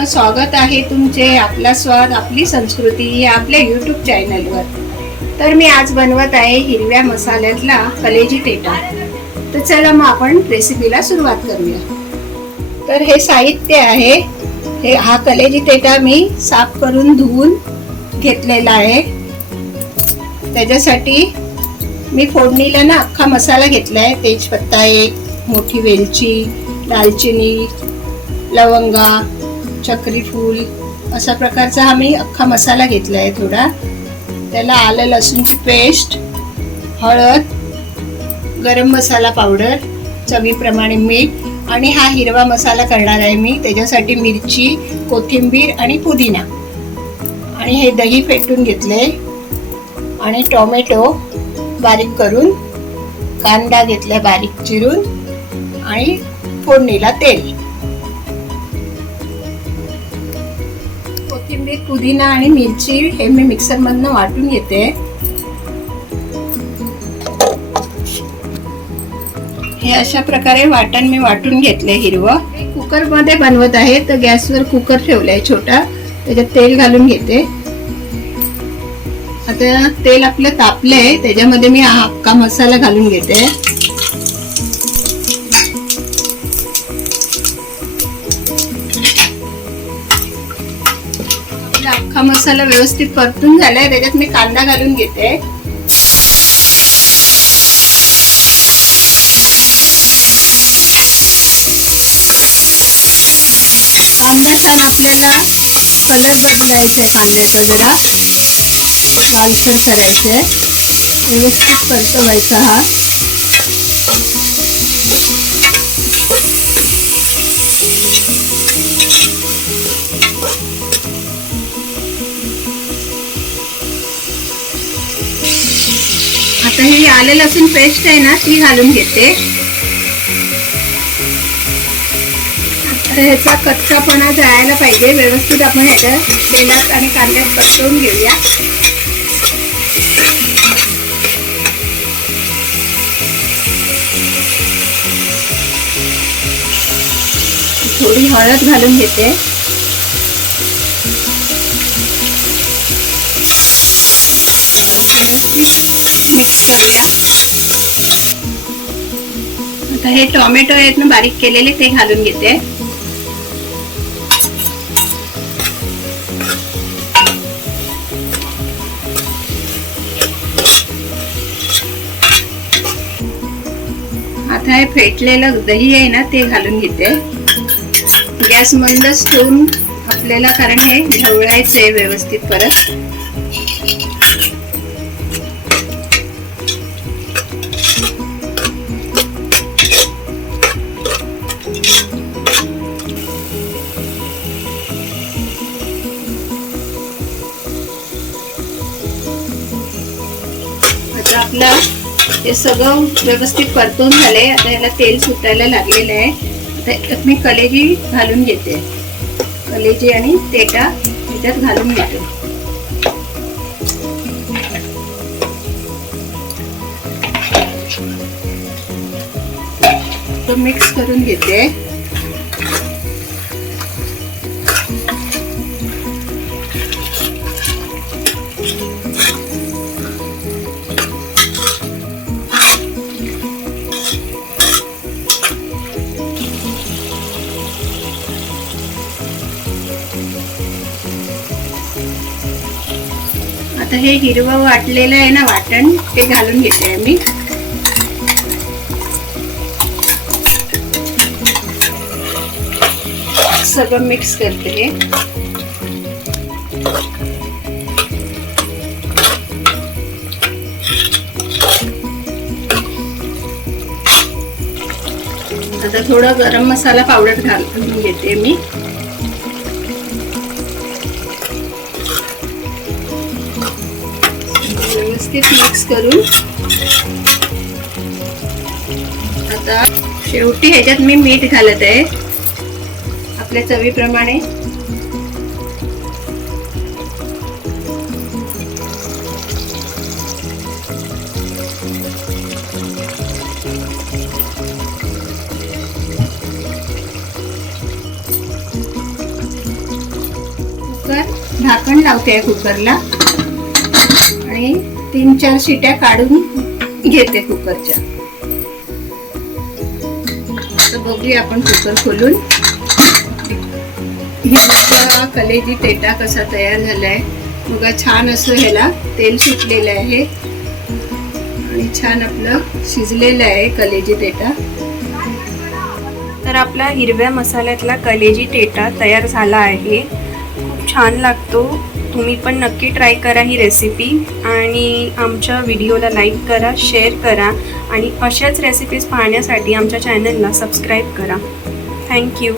मित्रांनो, स्वागत आहे तुमचे आपला स्वाद आपली संस्कृती या आपल्या यूट्यूब चॅनलवर। तर मी आज बनवत आहे हिरव्या मसाल्यातला कलेजी पेटा। तर चला मग आपण रेसिपीला सुरुवात करूया। तर हे साहित्य आहे, हा कलेजी पेटा मी साफ करून धुवून घेतलेला आहे। त्याच्यासाठी मी फोडणीला ना अख्खा मसाला घेतलाय। तेजपत्ता, एक मोठी वेलची, दालचिनी, लवंगा, चक्री फूल अशा प्रकारचा हा मी अख्खा मसाला घेतला आहे। थोडा त्याला आलं लसूणची पेस्ट, हळद, गरम मसाला पावडर, चवीप्रमाणे मीठ आणि हा हिरवा मसाला करणार आहे मी। त्याच्यासाठी मिरची, कोथिंबीर आणि पुदिना आणि हे दही फेटून घेतले आणि टोमॅटो बारीक करून, कांदा घेतला बारीक चिरून आणि फोडणीला तेल, कोथिंबीर, पुदिना आणि मिरची हे मी मिक्सर मधनं वाटून घेते। हे अशा प्रकारे वाटण मी वाटून घेतले हिरवं। कुकर मध्ये बनवत आहे तर गॅसवर कुकर ठेवलाय छोटा, त्याच्यात तेल घालून घेते। आता तेल आपलं तापलंय, त्याच्यामध्ये मी हा अख्खा मसाला घालून घेते। अख्खा मसाला व्यवस्थित परतून झालाय, त्याच्यात मी कांदा घालून घेते। कांदा छान आपल्याला कलर बदलायचा आहे, कांद्याचा जरा लालसर करायचंय, व्यवस्थित परतवायचा हा। आता ही आलं लसूण पेस्ट आहे ना, ती घालून घेते। आता ह्याचा कच्चापणा जायला पाहिजे, व्यवस्थित आपण ह्याच्या तेलात आणि कांद्यात परतवून घेऊया। थोडी हळद घालून घेते। मिक्स करूया। आता हे टोमॅटो आहेत ना बारीक केलेले, ते घालून घेते। आता हे फेटलेलं दही आहे ना, ते घालून घेते। गॅस मंदच ठेवून आपल्याला, कारण हे ढवळायचंय व्यवस्थित परत। आता आपला हे सगळं व्यवस्थित परतून झालंय। आता याला तेल सुटायला लागलेलं आहे। आता मी कलेजी घालून घेते, कलेजी आणि पेटा त्याच्यात घालून घेते। तो मिक्स करून घेते। आता हे हिरवं वाटलेलं आहे ना वाटण, ते घालून घेते मी। सगळं मिक्स करते। आता थोडा गरम मसाला पावडर घालून घेते मी। व्यवस्थित मिक्स करून आता शेवटी ह्याच्यात मी मीठ घालत आहे आपल्या चवीप्रमाणे। झाकण लावते आहे कुकरला आणि 3-4 शिट्या काढून घेते कुकरच्या. तर बघूया आपण कुकर खोलून हिरव्याचा कलेजी टेटा कसा तयार झालाय. बघा छान असं ह्याला तेल सुटलेलं आहे आणि छान आपलं शिजलेलं आहे कलेजी टेटा. तर आपला हिरव्या मसाल्यातला कलेजी टेटा तयार झाला आहे. खूप छान लागतो. तुम्ही पण नक्की ट्राय करा ही रेसिपी आणि आमच्या व्हिडिओला लाईक करा, शेअर करा आणि अशाच रेसिपीज पाहण्यासाठी आमच्या चॅनलला सबस्क्राईब करा. थँक्यू.